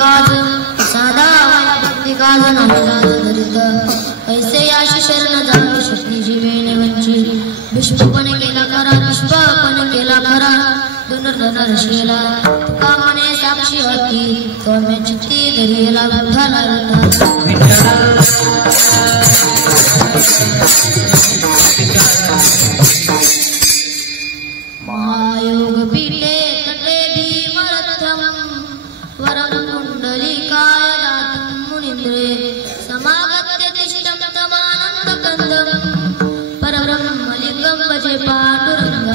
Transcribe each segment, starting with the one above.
काज साधा वया भक्ती काज नाहीला धरित ऐसे याशी शरण जावी शक्ती जीवेने वंचित विश्वपणे केला करा विश्वपणे केला करा धनुर्धर शीला कामने साक्षी होती तोमे चित्ती धरिला बुद्धाला महायोग पीठे तटे भीमरथम वरम कुंडलिकाय दातुं मुनीन्द्रे समागत्य तिष्ठं तमानंद कंदम परब्रह्म लिंगम भजे पांडुरंग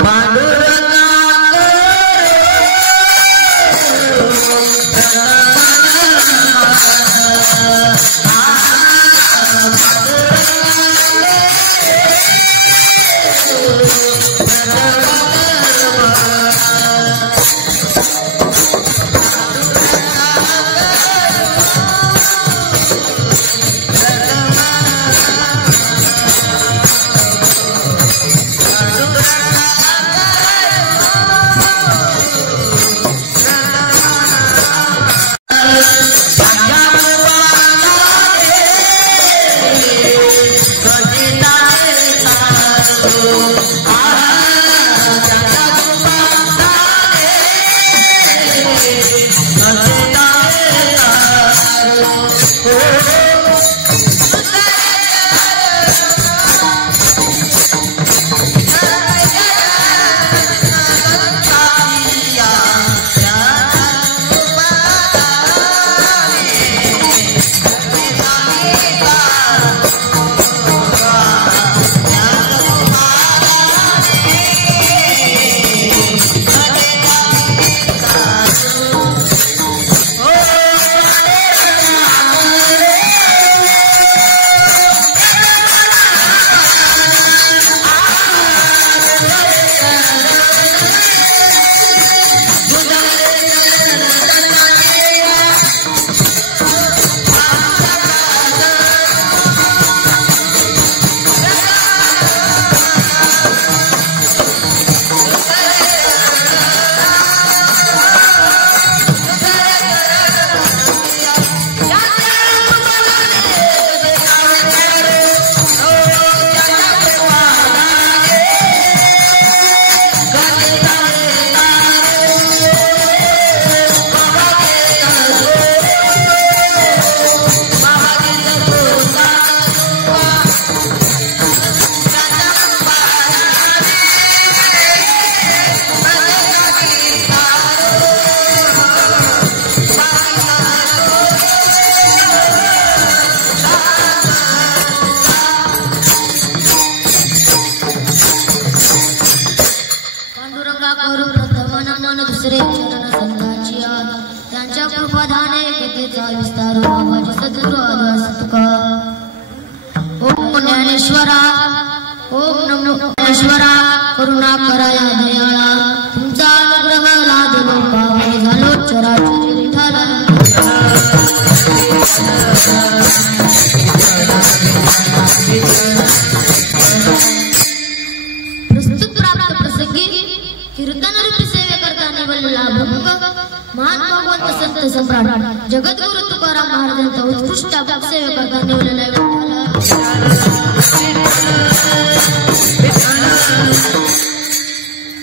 जगद्गुरु तुकाराम महाराजांचा उत्कृष्ट सेवा करता निवडलेला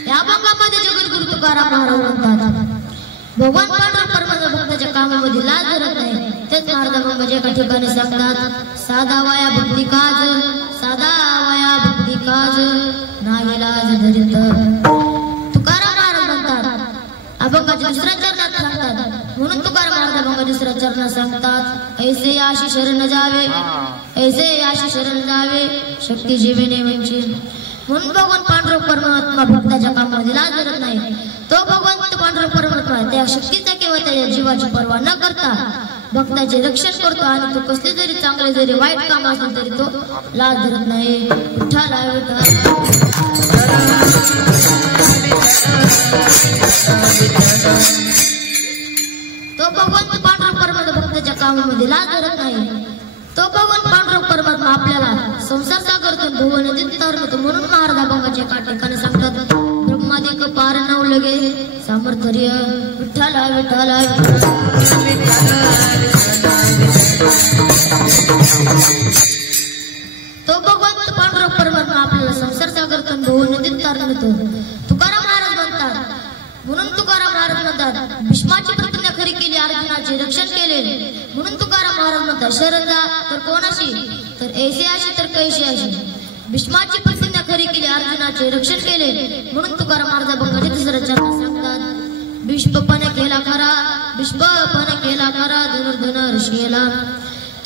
या भागामध्ये जगद्गुरु तुकाराम महाराज म्हणतात भगवान पांडुरंग परमात्मा भक्ताच्या कामामध्ये लाज धरत नाही तेच महाराज एका ठिकाणी सांगतात साधा वया भक्ती काज साधा वया भक्ती काज नाही लाज धरित तुकाराम महाराज म्हणतात अभंगाच्या दुसऱ्या चरणात सांगतात म्हणून तुकाराम महाराज अभंग दुसऱ्या चरणात सांगतात ऐसे याशी शरण जावे ऐसे याशी शरण जावे शक्ती जीवेने वंचित म्हणून भगवान पांडुरंग परमात्मा भक्ताच्या कामामध्ये लाज धरत नाही तो भगवंत पांडुरंग परमात्मा त्या शक्तीचा किंवा त्या जीवाची पर्वा न करता भक्ताचे रक्षण करतो आणि तो कसले जरी चांगले जरी वाईट काम असले तरी तो लाज धरत नाही विठ्ठला विठ्ठल तो भगवंत पांडुरंग परमात्मा भक्ताच्या कामामध्ये लाज धरत नाही तो भगवान पांडुरंग परमात्मा आपल्याला संसार सागरातून भुवन नदीत तरतो म्हणून महाराज अभंगाच्या एका ठिकाणी सांगतात ब्रह्मादी अधिक पार नाव लगे सामर्थ्य विठ्ठला विठ्ठला तो भगवंत पांडुरंग परमात्मा आपल्याला संसार सागर तंबू नदीत तारणतो. तुकाराम महाराज म्हणतात, म्हणून तुकाराम महाराज म्हणतात भीष्माची प्रतिज्ञा खरी केली, अर्जुनाचे रक्षण केले. म्हणून तुकाराम महाराज म्हणतात शरण जा तर कोणाशी, तर ऐशी अशी तर कैशी अशी. भीष्माची प्रतिज्ञा खरी केली, अर्जुनाचे रक्षण केले. म्हणून तुकाराम महाराज भंगाचे तिसऱ्या चरणात सांगतात भीष्मपणे केला खरा, भीष्मपणे केला खरा धनुर्धन ऋषीला.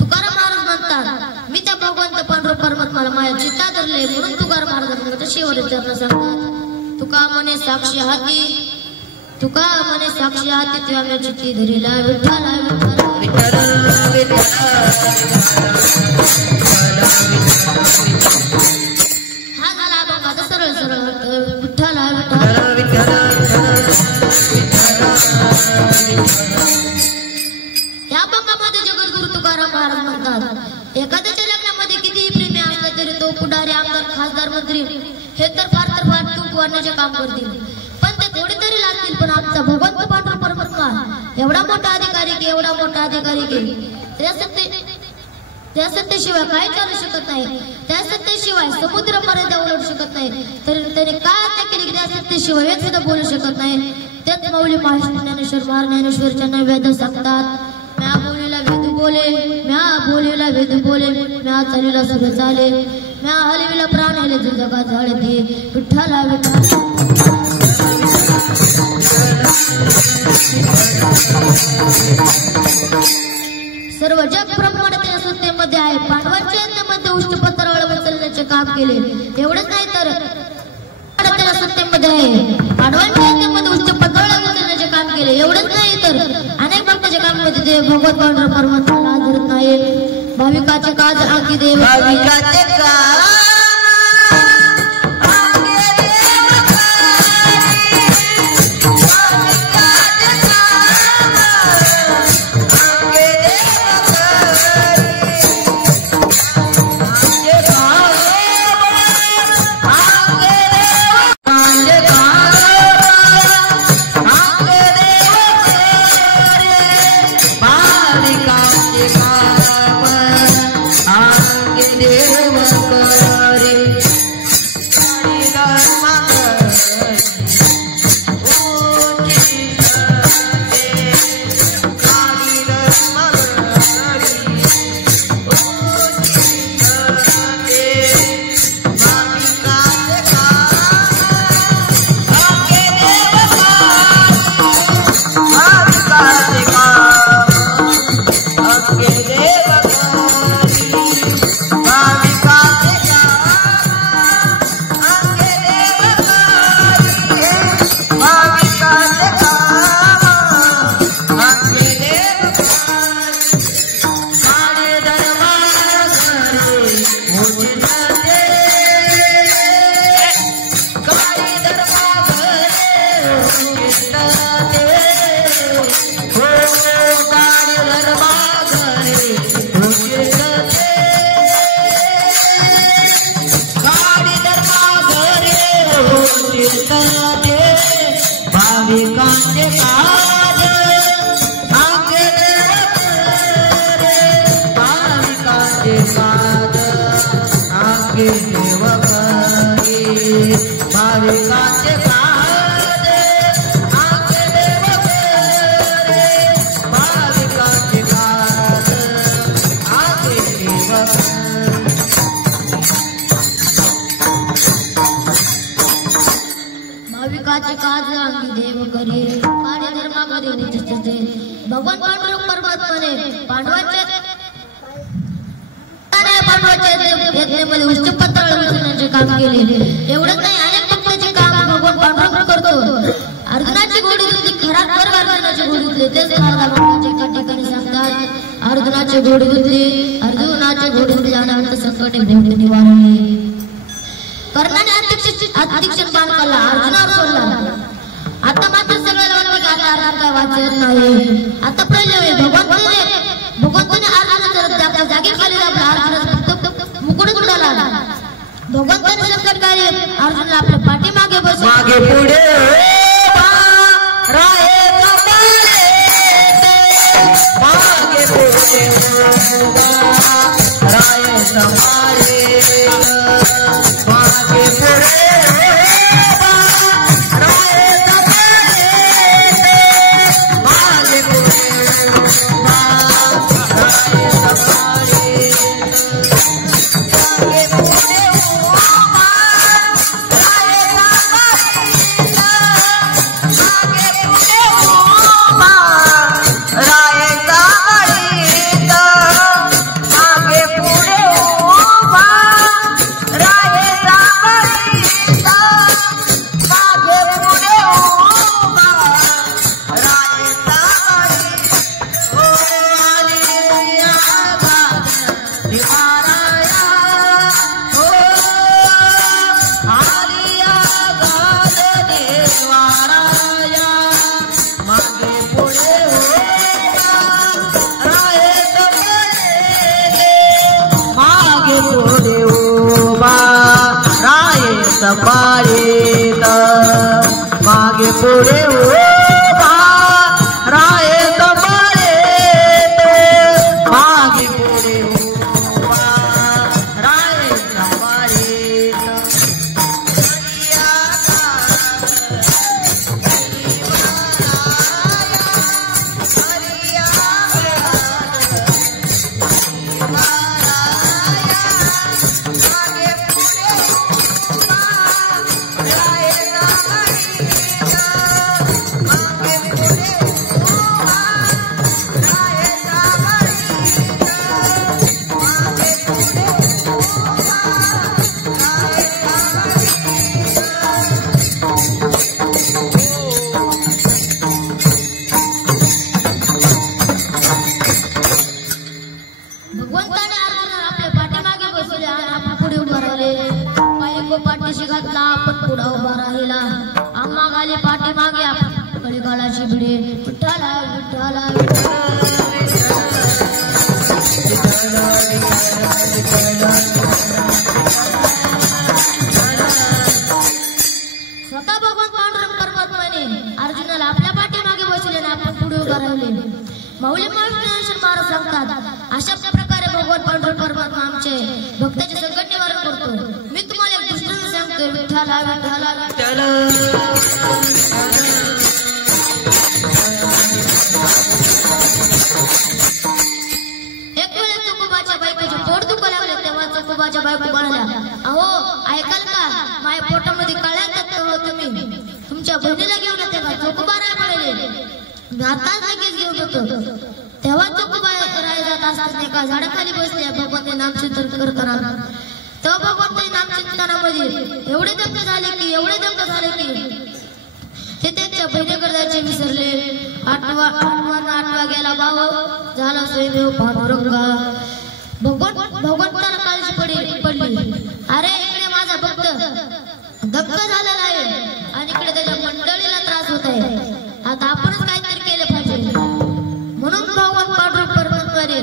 तुकाराम महाराज म्हणतात मी त्या भगवंत पांडुरंग परमात्माला माझ्या चित्ता धरले. म्हणून तुकाराम महाराज म्हणतात शेवटचे चरण सांगतात तुका म्हणे साक्षी हाती, तुका म्हणे साक्षी हाती तुझ्या मी चित्ती धरिला विठ्ठला विठ्ठला हा झाला अभंगाचा सरळ सरळ अर्थ विठ्ठला विठ्ठला. या अभंगामध्ये जगद्गुरु तुकाराम महाराज म्हणतात एखाद्याच्या लग्नामध्ये कितीही प्रेमी असलं तरी तो पुढारी आमदार खासदार मंत्री हे तर फार तूप वाढण्याचे काम करतील, पण ते थोडे तरी लागतील. पण आमचा भगवंत पांडुरंग परमात्मा एवढा मोठा अधिकारी की एवढा मोठा अधिकारी की त्या सत्तेशिवाय काय चालू शकत नाही, त्या सत्तेशिवाय समुद्र मर्यादा ओलांडू शकत नाही. तर त्याने काय हत्या केली की त्या सत्तेशिवाय हे सुद्धा बोलू शकत नाही. त्याच माऊली महाराज ज्ञानेश्वर महाराज ज्ञानेश्वरच्या वेद सांगतात म्या बोलीला वेद बोले, म्या बोलीला वेद बोले, म्या चालीला सुर चाले, म्या हलवीला प्राण आले जगा झाले दे विठ्ठला विठ्ठला. सर्व जग ब्रह्मांड सत्तेमध्ये आहे. पांडवांच्या यज्ञामध्ये उष्टपत्रावळ उचलण्याचे काम केले. एवढंच नाही तर सत्तेमध्ये आहे, पांडवांच्या यज्ञामध्ये उष्टपत्रावळ उचलण्याचे काम केले. एवढंच नाही तर अनेक भक्ताच्या कामामध्ये ते भगवत पांडुरंग परमात्म्याला आदरत नाही. भाविकाचे काज आकी देव, भाविकाचे काज भगवान पांडुरंग परमात्माने पांडवांच्या यज्ञामध्ये उष्टपत्रावळ उचलण्याचे काम केले. एवढंच नाही अनेक भक्तांचे काम भगवान पांडुरंग करतो. अर्जुनाची घोडी धुतली, खरा खर अर्जुनाची घोडी धुतली. तेच एका ठिकाणी सांगतात अर्जुनाची घोडी धुतली, अर्जुनाची घोडी धुतली आणि संकटे भेट निवारली. कर्णाने अतिक्षण बाण काढला, अर्जुनावर सोडला. आता मात्र सगळ्याला वाटलं की आता अर्जुन काय वाचत नाही. आता पहिले भगवंताने अर्जुनाच्या जागी खाली दाबला, अर्जुनाचा मुकुट उडाला. भगवंताने संकट काय काळी अर्जुनला आपल्या पाठीमागे बसवले. मागे पुढे मागे पुढे राय समारे मागे पुढे सपारेत मागे पुढे उभा राय सपारेत मागे पुढे उभा राय सपारेत पाठीशी घातला आपण पुढे उभा राहिला आम्हा गाली पाठी मागे कळी गालाची भिडे विठ्ठला विठ्ठला स्वतः भगवान पांडुरंग परमात्म्याने अर्जुनाला आपल्या पाठीमागे बसवले आणि आपण पुढे उभा राहिले. माऊली महाराज सांगतात अशा प्रकारे भगवान पांडुरंग परमात्मा आमचे भक्ताचे संकट निवारण करतो. मी तुम्हाला एक दृष्टांत सांगतो. विठ्ठला विठ्ठला विठ्ठला एक वेळेस चोकोबाच्या बायकोचे पोट दुखू लागले तेव्हा चोकोबाच्या बायको म्हणाल्या अहो ऐकाल का माझ्या पोटामध्ये कळ्या हो तुम्ही तुमच्या बहिणीला घेऊन येते का. चोकोबा राय म्हणाले आताच लगेच घेऊन येतो. तेव्हा चोकोबा राय जात असताना एका झाडाखाली बसले भगवान नामचिंतन करताना तेव्हा भगवान नामचिंतनामध्ये एवढे दंग झाले की ते त्यांच्या बहिणीकडे जायचे विसरले. आठवा गेला भाव झाला स्वयंदेव पांडुरंगा. भगवंताला काळजी पडली अरे इकडे माझा भक्त दंग झालेला आहे आणि इकडे त्याच्या मंडळीला त्रास होत आहे. आता आपणच काहीतरी केलं पाहिजे. म्हणून भगवान पांडुरंग परमात्म्याने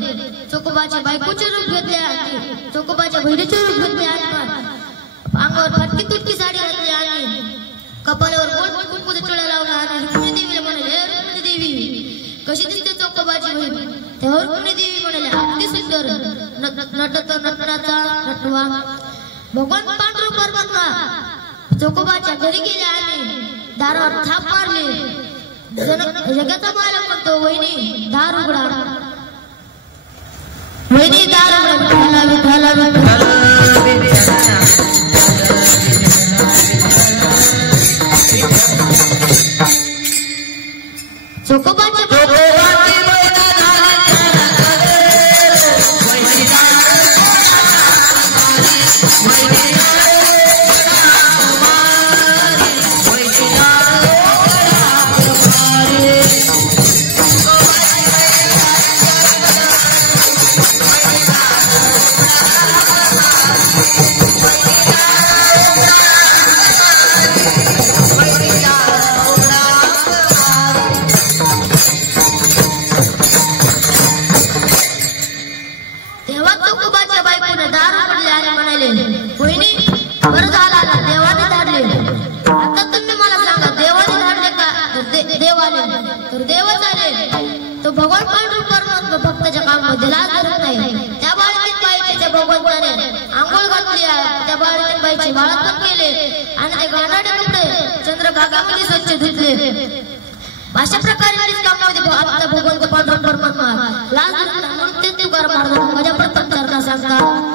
चोकोबाच्या बायकोचे रूप घेतले आणि चोकोबाच्या बहिणीचे रूप घेतले आणि अंगावर फाटकी तुटकी साडी घातली आणि कपाळावर गोल कुंकूचा चुडा लावला आणि रुक्मिणी देवीला म्हणाले रुक्मिणी देवी कशी दिसते चोकोबाची बहीण. तेव्हा रुक्मिणी देवी म्हणाले अगदी सुंदर नटत नटनाचा नटवा. भगवान पांडुरंग परमात्मा चोकोबाच्या घरी गेले आणि दारावर थाप मारली. जगाचा मालक म्हणतो वहिनी दार उघडा वहिनी दार उघडा विठ्ठला विठ्ठला चोकोबाच्या कामामध्ये लाज धरत नाही. त्या बाळातीन बाईची त्या भगवंताने आंघोळ घातली, त्या बाळातीन बाईची बाळातून केले आणि ते घाणारे कपडे चंद्रभागामध्ये स्वच्छ धुतले. अशा प्रकारे कामामध्ये आपला भगवंत पांडुरंग परमात्मा लाज धरत नाही. म्हणून ते तुकाराम महाराज माझ्या प्रथम चरणा सांगतात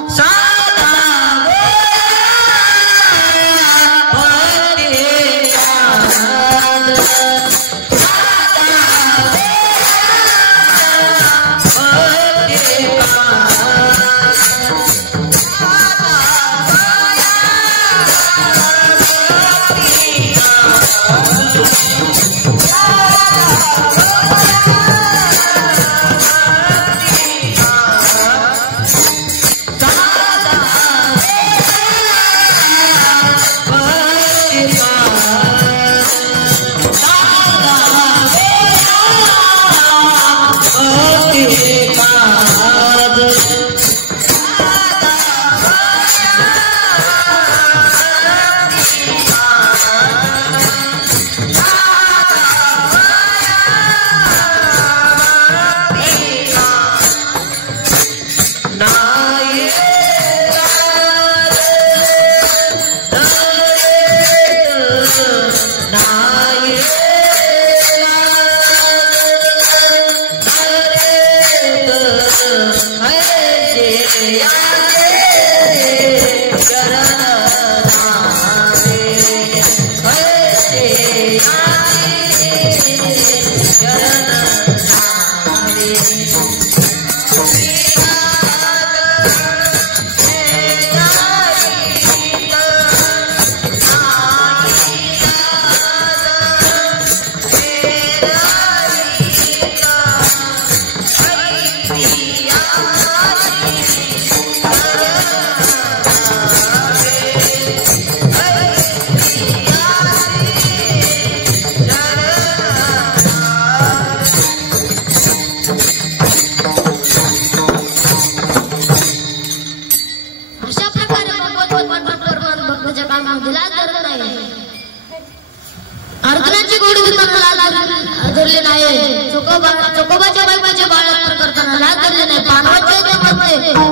धरले नाही. चोकोबाच्या बायकोचे बाळात करताना लाज धरले नाही. पांडवांच्या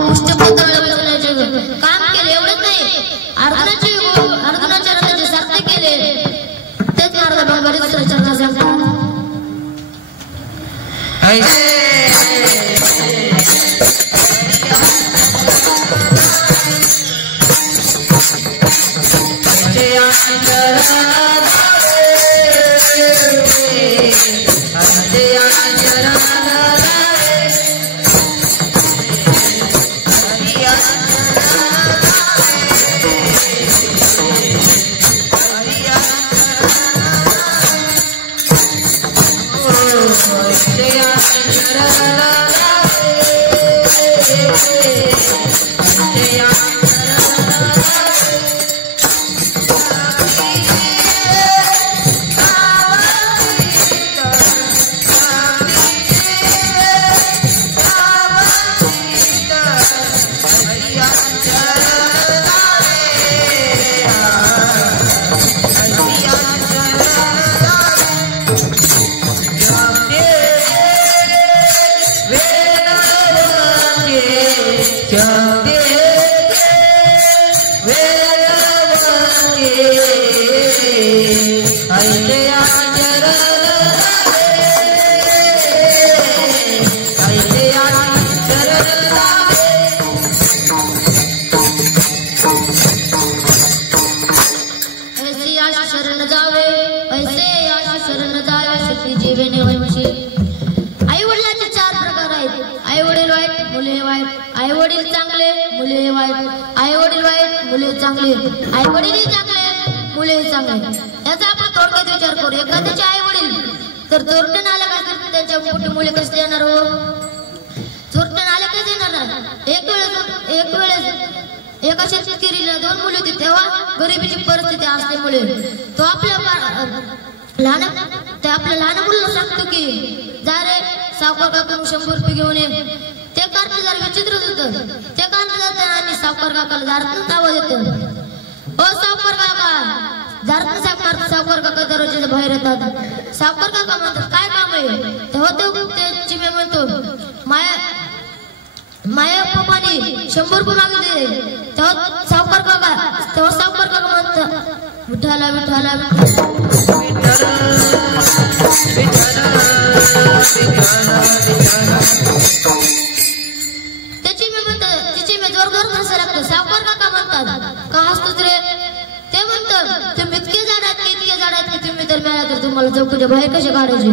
पुष्टपत्र काम केले. एवढंच नाही, अर्जुनाच्या रथाचे सार्थ केले. तेच महाराज भगवान चरणा सांगतात गरिबीची परिस्थिती असल्यामुळे तो आपल्या लहान मुलाला सांगतो की जा रे सावकार काका 100 रुपये घेऊन ये. ते कारण जरा विचित्रच होतं. ते कारण जाताना आम्ही सावकार काकाला दारातून आवाज येतो, ओ सावकार काका. दारातून सावकार काका दरवाजाच्या बाहेर येतात. सावकार काका म्हणतात काय काम आहे. तेव्हा तो चिमे म्हणतो माया पप्पाने 100 रुपये मागितले तेव्हा सावकार काका म्हणतात विठ्ठला विठ्ठला त्याची मी जोरदार हसायला लागतो. सावकार काका म्हणतात का हसतोस रे? ते म्हणतात तुम्ही इतके झाड आहेत की तुम्ही तर मिळाला तर तुम्हाला चौकीच्या बाहेर कसे काढायचे?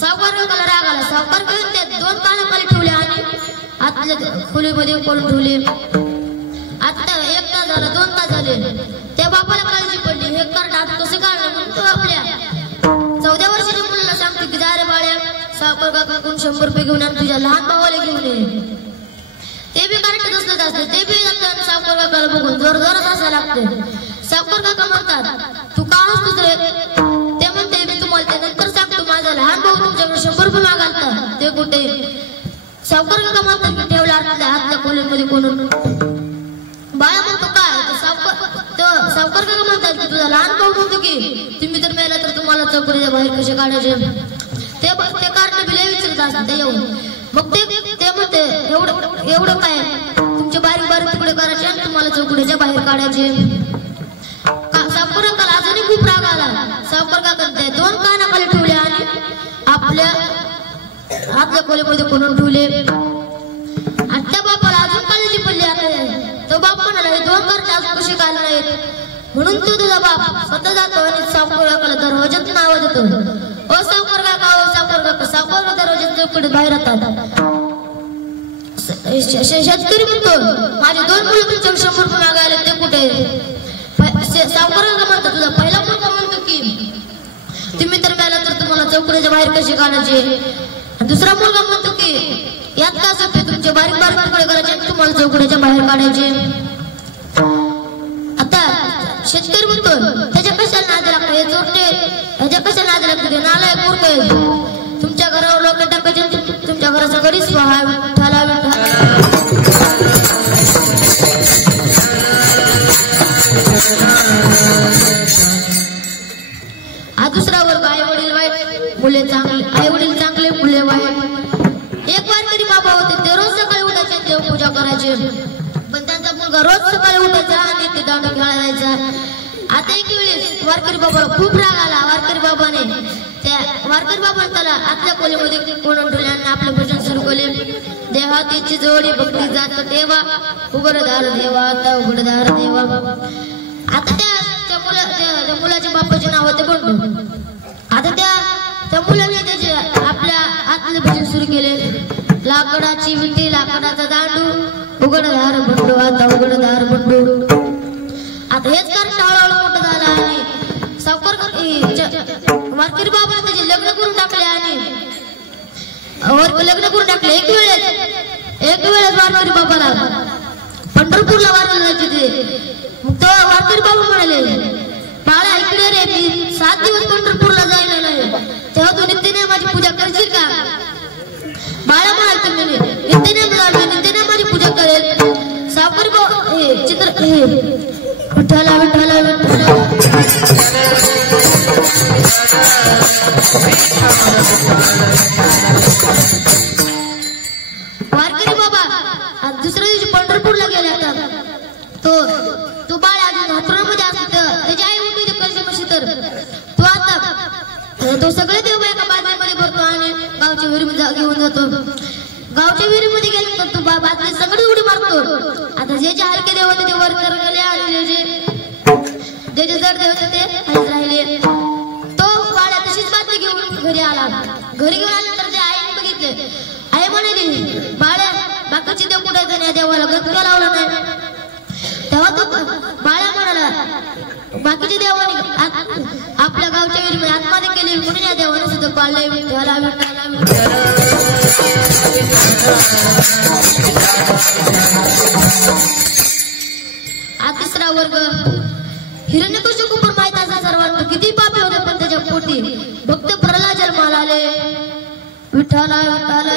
सावकार काकाला राग आला. सावकार घेऊन ते 2 कानाखाली ठेवले आणि आतल्या खोलीमध्ये कोण ठेवले. आता 1 तास झाला 2 तास झाले. त्या बापाला काळजी पडली हे कार्ड आता कसं काढलं म्हणून तो आपल्या 14 वर्षाच्या मुलाला सांगतो की जा रे बाळ्या सावकार काकाकडून 100 रुपये घेऊन आणि तुझ्या लहान भावाला घेऊन ये. ते बी कार्ड असत असते ते बी सावकार काकाला बघून जोरदारात हसायला लागते. सावकार काका म्हणतात तू का हसतोस रे? ते म्हणते मी तुम्हाला ते नंतर सांगतो. माझा लहान भाऊ तुमच्याकडे 100 रुपये मागालता ते कुठे? सावकार काका म्हणतात की ठेवला आतल्या खोलीमध्ये कोणून. बाळा म्हणतो काय? सावकार काका म्हणतात की तुझा लहान भाऊ म्हणतो की तुम्ही तर मेला तर तुम्हाला चौकडीच्या बाहेर कसे काढायचे? ते कार्ड बिले विचारत असतात ते येऊन. मग ते म्हणते एवढं काय तुमचे बारीक बारीक तुकडे करायचे आणि तुम्हाला चौकडीच्या बाहेर काढायचे. सावकार काकाला अजूनही खूप राग आला. सावकार काका 2 कानाखाली ठेवले आणि आपल्या खोलीमध्ये कोणून ठेवले. आत्या बापाला अजून काळजी पडली. आता तो बाप म्हणाला हे 2 कार्ड अजून कसे काढले नाहीत म्हणून तो तुझा बाप स्वतः जातो आणि सावकार काकाला दरवाजात नाव देतो. ओ सावकार काका सावकार दरवाजात चौकडे बाहेर येतात. शेतकरी म्हणतो माझे 2 मुलं तुमच्या 100 रुपये मागायला ते कुठे? सावकार काका म्हणतो तुझा पहिला मुलगा म्हणतो की तुम्ही तर मेला तर तुम्हाला चौकडीच्या बाहेर कसे काढायचे? दुसरा मुलगा म्हणतो की यात का सोपे तुमचे बारीक बारीक तुकडे करायचे आणि तुम्हाला चौकडीच्या बाहेर काढायचे. आता शेतकरी म्हणतो त्याच्या कशाला नाद लागतो? हे चोरटे ह्याच्या कशाला नाद लागतो? ते नालायक मूर्ख आहे. तुमच्या घरावर लोक टाकायचे तुमच्या घराचा गडी स्वाहा विठ्ठला विठ्ठला. हा दुसरा वर्ग आई वडील वाईट मुले चांगले. आई वडील चांगले मुले वाईट. एक वारकरी बाबा होते ते रोज सकाळी उठायचे देवपूजा करायचे. पण त्यांचा मुलगा रोज सकाळी उठायचा आणि ते दांडू खेळायला जायचा. आता एक वेळेस वारकरी बाबाला खूप राग आला. वारकरी बाबाने त्याला आतल्या खोलीमध्ये कोणून ठेवल्याने आपले भजन सुरू केले. देवा तिची जोडी भक्ती जात देवा उघडदार देवा आता उघडदार देवा. आता त्या मुलाच्या बापाचे नाव होते बंडू. आता त्या मुलाने त्याचे आपल्या आतले भजन सुरू केले. लाकडाची विटी लाकडाचा दांडू उघडदार बंडू आता उघडदार बंडू. आता हेच कारण हळूहळू मोठं झालं आणि सावकार वारकरी बाबाने त्याचे लग्न करून टाकले आणि लग्न करून टाकले. एक वेळेस वारकरी बाबाला पंढरपूरला वारायला जायचे ते. मग तो वारकरी बाबा म्हणाले बाळा इकडे रे मी 7 दिवस पंढरपूरला जायला नाही तेव्हा तू नित्यने माझी पूजा करशील का? बाळा म्हणाल तुम्ही नित्यने माझी पूजा करेल. सावकारी बाबा चित्र विठ्ठला विठ्ठला विठ्ठला. वारकरी बाबा दुसऱ्या दिवशी पंढरपूरला गेले. तो बाळ अजून हातरुणामध्ये असतो. त्याची आई उठली ते कळशी तर तो सगळे देव एका बादलीमध्ये भरतो आणि गावच्या विहिरीमध्ये घेऊन जातो. गावच्या विहिरीमध्ये गेले तर तो बादली सगळे उडी मारतो. आता जे हलके देव होते ते वर कर गेले आणि जे जड देव होते ते खालीच राहिले. तो बाळा तशीच बादली घेऊन घरी आला. घरी घेऊन आल्यानंतर ते आईने बघितले. आई म्हणाली बाळा बाकीचे देव कुठे त्या देवाला गणका लावला नाही. तेव्हा तो बाळा म्हणाला बाकीच्या देवाने आपल्या गावच्या विहिरीमध्ये आत्महत्या केली म्हणून या देवाने सुद्धा पाळलंय विठ्ठला विठ्ठला. हा 3रा वर्ग हिरण्यकशिपू पण माहित असा सर्वांना किती पापी होते पण त्याच्या पोटी भक्त प्रल्हाद जन्माला आले. विठ्ठला विठ्ठला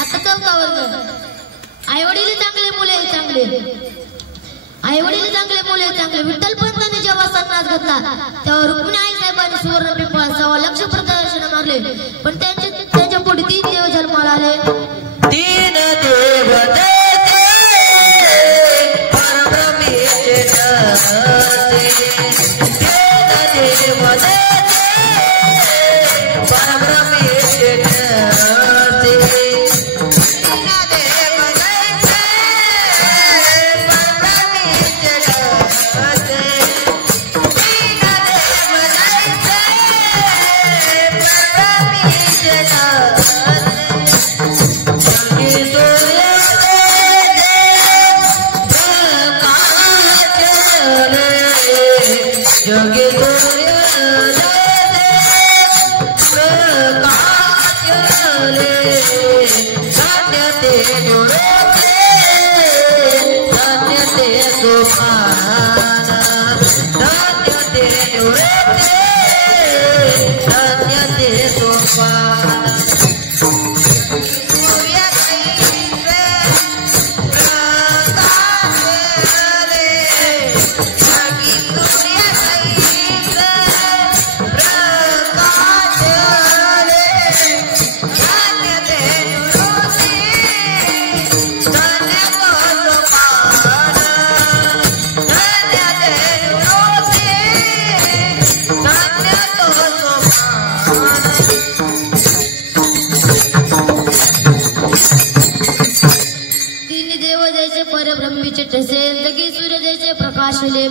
आता 4था वर्ग आई-वडील चांगले मुले चांगले. आई-वडील चांगले मुले चांगले. विठ्ठल पंतांनी जेव्हा संन्यास घेतला तेव्हा रुक्मिणी आई साहेब देवाने सुवर्ण पिंपळात 1.25 लाख प्रदर्शन मारले, पण त्यांच्या पुढे 3 देव जन्माला आले. 3 देव परब्रह्मेचे ठरते, 3 देव परब्रह्मेचे ठरते, 3 देव परब्रह्मेचे ठरते, 3 देव परब्रह्मेचे ठरते. जगे सूर्योदय धन्य ते गुरुते, धन्य ते सोपान, धन्य ते गुरुते, धन्य ते सोपान. जगी सूर्य जैसे प्रकाशले.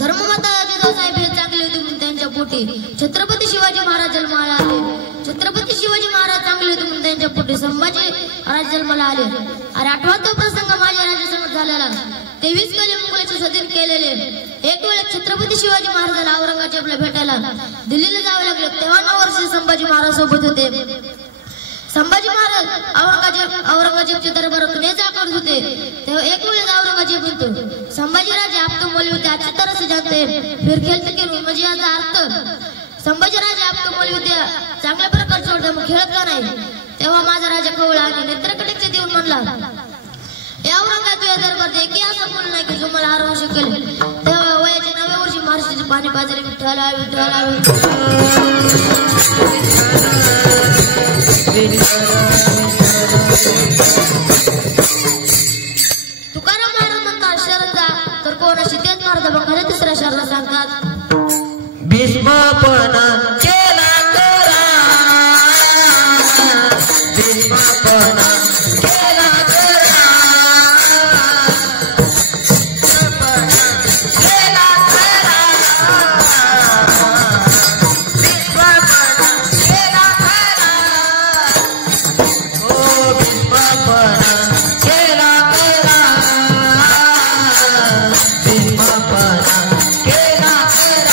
धर्ममाता जिजाऊसाहेब हे चांगले होते म्हणून त्यांच्या पोटी छत्रपती शिवाजी महाराज जन्माला आले. छत्रपती शिवाजी महाराज चांगले होते म्हणून त्यांच्या पोटी संभाजी महाराज जन्माला आले. अरे 8वा तो प्रसंग माझ्या राज्यासमोर झालेला. 23 कलियुगाचे स्वाधीन केलेले. एक वेळेस छत्रपती शिवाजी महाराजांना औरंगजेबला भेटायला दिल्लीला जावे लागले. तेव्हा 9 वर्षे संभाजी महाराज सोबत होते. संभाजी महाराज औरंगजेबच्या दरबारात नेजा करत होते. तेव्हा एक वेळेस औरंगजेब म्हणतो, संभाजी राजे आप तो मौलवी थे अच्छी तरह से जानते हैं, फिर खेलते क्यों? म्हणजे याचा अर्थ संभाजी राजे आप तो मौलवी थे चांगल्या प्रकारचे होते, मग खेळत का नाही? तेव्हा माझा राजा कवळा आणि नेत्रकटकचे देऊन म्हणला, या औरंगजेब तुझ्या दरबारात एकही असं बोलू नाही की जो मला हरवू शकेल. तेव्हा वयाच्या 9व्या वर्षी महाराष्ट्राचे पाणी पाजले. विठ्ठला विठ्ठला तुकाराम महाराज म्हणतात शरण जा, तर कोणाशी तेच महाराज बघायला 3ऱ्या शरण सांगतात. भीष्मपण केला करा, भीष्मपण केला करा, केला करा, भीष्मपण केला करा, ओ भीष्मपण केला करा, भीष्मपण केला करा,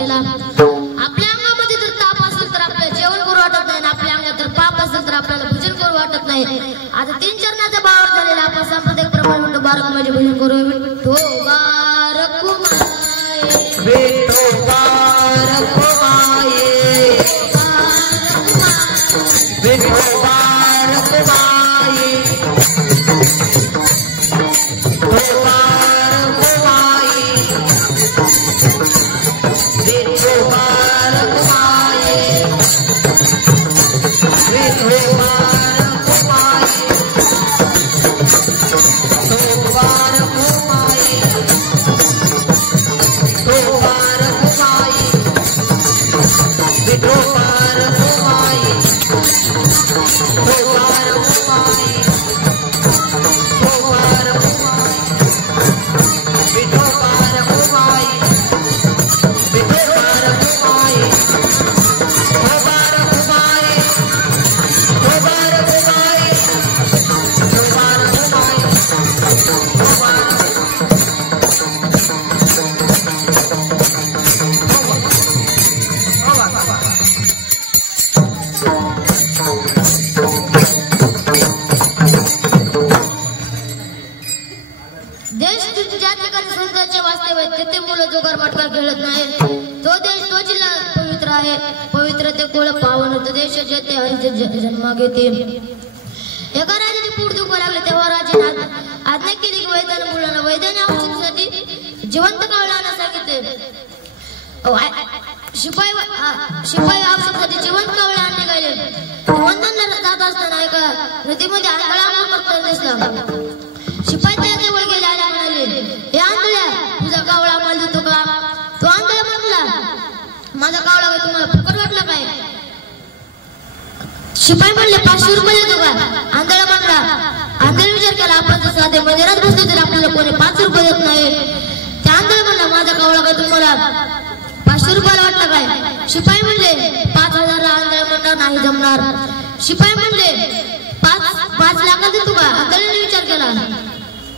आपल्या अंगामध्ये जर ताप असेल तर आपल्याला जेवण करू वाटत नाही, आपल्या अंगात जर पाप असेल तर आपल्याला भजन करू वाटत नाही. आता 3 चरणाचा भावार्थ झालेला. आपण सांप्रदायिक प्रमाणे म्हणतो, बारक माझे भजन करू. विठ्ठो बारक माये, विठ्ठो बारक माये, विठ्ठो बारक माये, विठ्ठो बारक माये, विठ्ठो बारक माये, विठ्ठो बारक माये, विठ्ठो बारक माये, विठ्ठो बारक माये, नाही. तो देश तो जिल्हा पवित्र आहे. पवित्र ते कुळ पावन तो देश जेथे हरीचे जन्म घेते. एका राजाचे पोट दुखू लागले तेव्हा राजाने आज्ञा केली की वैद्याने मुलांना वैद्याने औषधासाठी जिवंत कावळा आणायला सांगितले. शिपाई औषधासाठी जिवंत कावळा आणले गेले. वंदनला जात असताना एका नदीमध्ये आंधळा करताना दिसला. शिपाई त्या जवळ गेले आणि म्हणाले, हे आंधळ्या तुझा कावळा आम्हाला देतो का? तो आंधळा म्हणला, माझा कावळा काय तुम्हाला फुकट वाटला काय? शिपाई म्हणले 500 रुपये देतो का? आंधळा म्हणला. आंधळा विचार केला, आपण जर साधे मंदिरात बसलो तर आपल्याला कोणी 5 रुपये देत नाही. त्या आंधळा म्हणला, माझा कावळा काय तुम्हाला 500 रुपयाला वाटला काय? शिपाई म्हणले 5000 ला. आंधळा म्हणणार नाही जमणार. शिपाई म्हणले 5 लाखाला देतो का? आंधळ्याने विचार केला,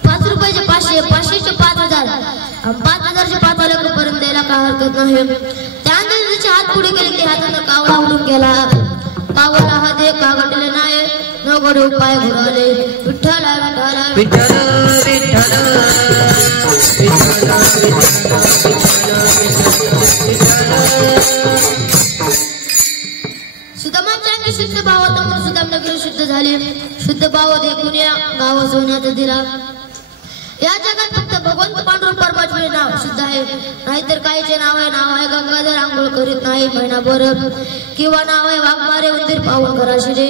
5 रुपयाचे 500, 500चे 5000, 5000चे 5 लाखापर्यंत द्यायला काय हरकत नाही. त्या आंधळ्याचे हात पुढे केले, ते हातानं कावळा उडून गेला. कावळा हात एक कागडले नाही, न घडू पाय घोडाले. विठ्ठल विठ्ठल विठ्ठल सुदामाच्या अंगी शुद्ध भाव होता म्हणून सुदाम नगरी शुद्ध झाली. शुद्ध भाव देखून या गाव सोन्याचा दिला. या जगात फक्त भगवंत पांडुरंग परमात्म्याचे नाव शुद्ध आहे. नाहीतर काहीचे नाव आहे गंगाधर आंघोळ करीत नाही महिनाभर, किंवा नाव आहे वाघमारे उंदीर पावन घरा शिरे,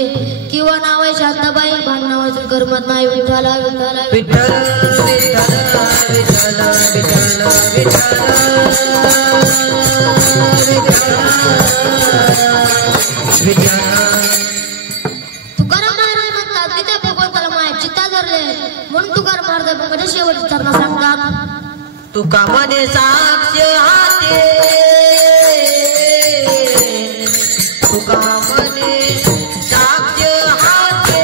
किंवा नाव आहे शांताबाई भांड नावाचं करमत नाही. विठ्ठला विठ्ठला विठ्ठल तुकाराम महाराज म्हणतात की त्या भगवंताला माया चित्ता धरले म्हणून तुकाराम महाराज म्हणजे शेवटची चरणा सांगतात. तुका म्हणे साक्ष हाते, तुका म्हणे साक्ष हाते,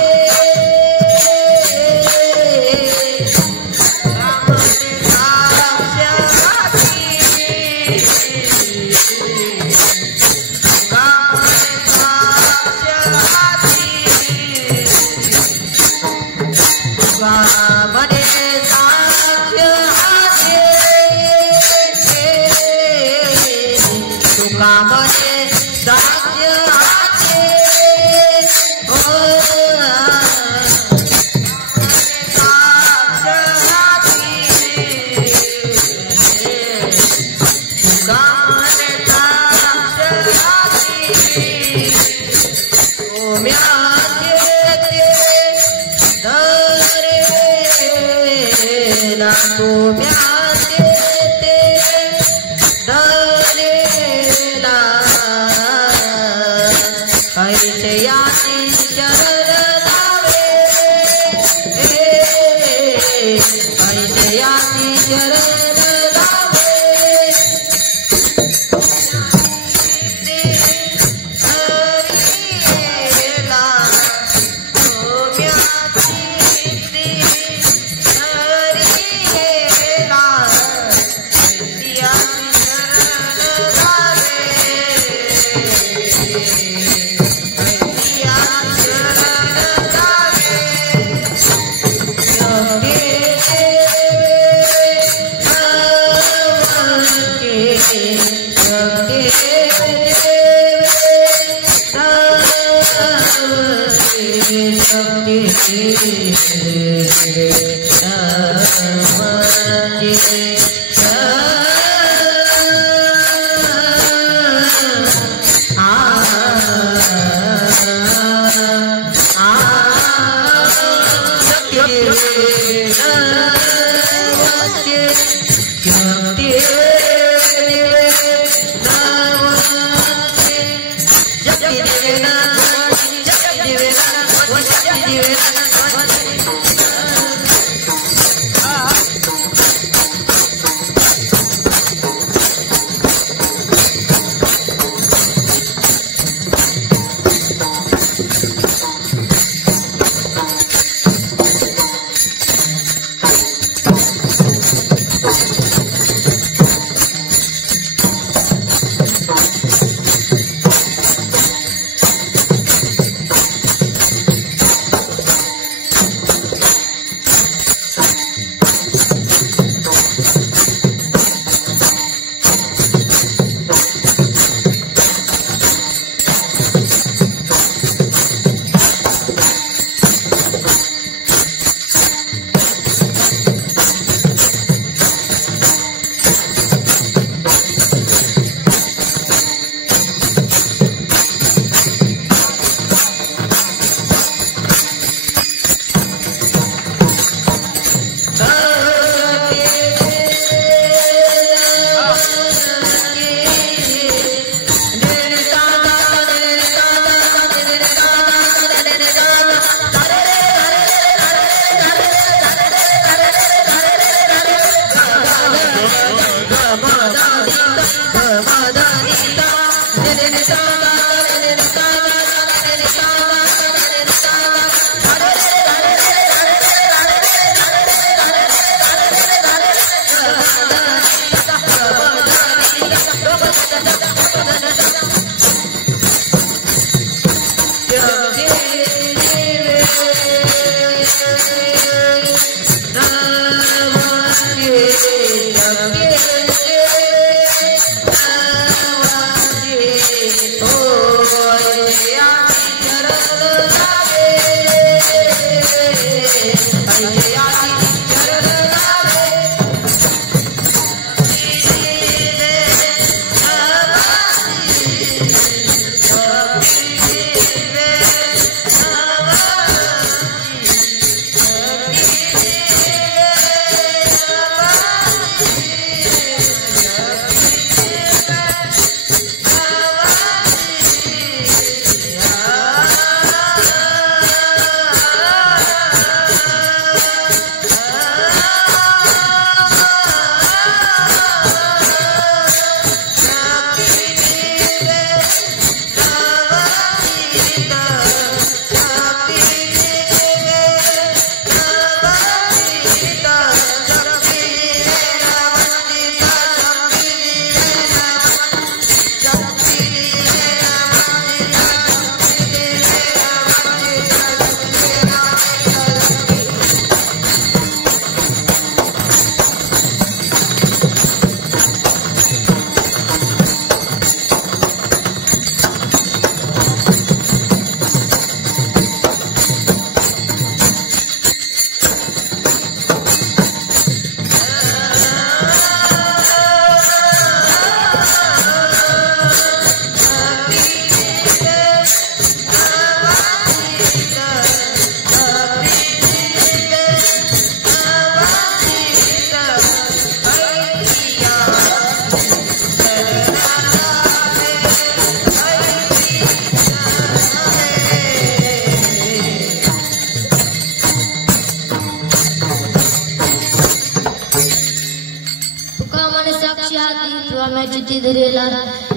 चिठ्ठी धरेला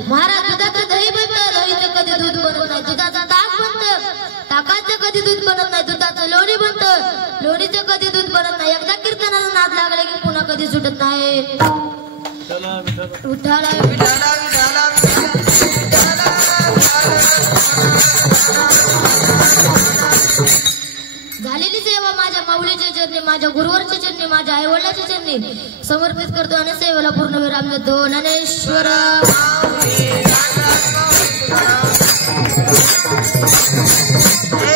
महाराज दुधाचं दही बनतं दहीचं कधी दूध बनत नाही दुधाचं ताक बनतं ताकाचं कधी दूध बनत नाही दुधाचं लोणी बनतं लोणीचं कधी दूध बनत नाही एकदा कीर्तनाला नाद लागले की पुन्हा कधी सुटत नाही विठ्ठला विठ्ठला झालेली सेवा माझ्या माऊलीच्या चरणी माझ्या गुरुवरच्या चरणी माझ्या आई वडिलांच्या चरणी समर्पित करतो आणि सेवेला पूर्ण विराम देतो ज्ञानेश्वर Hey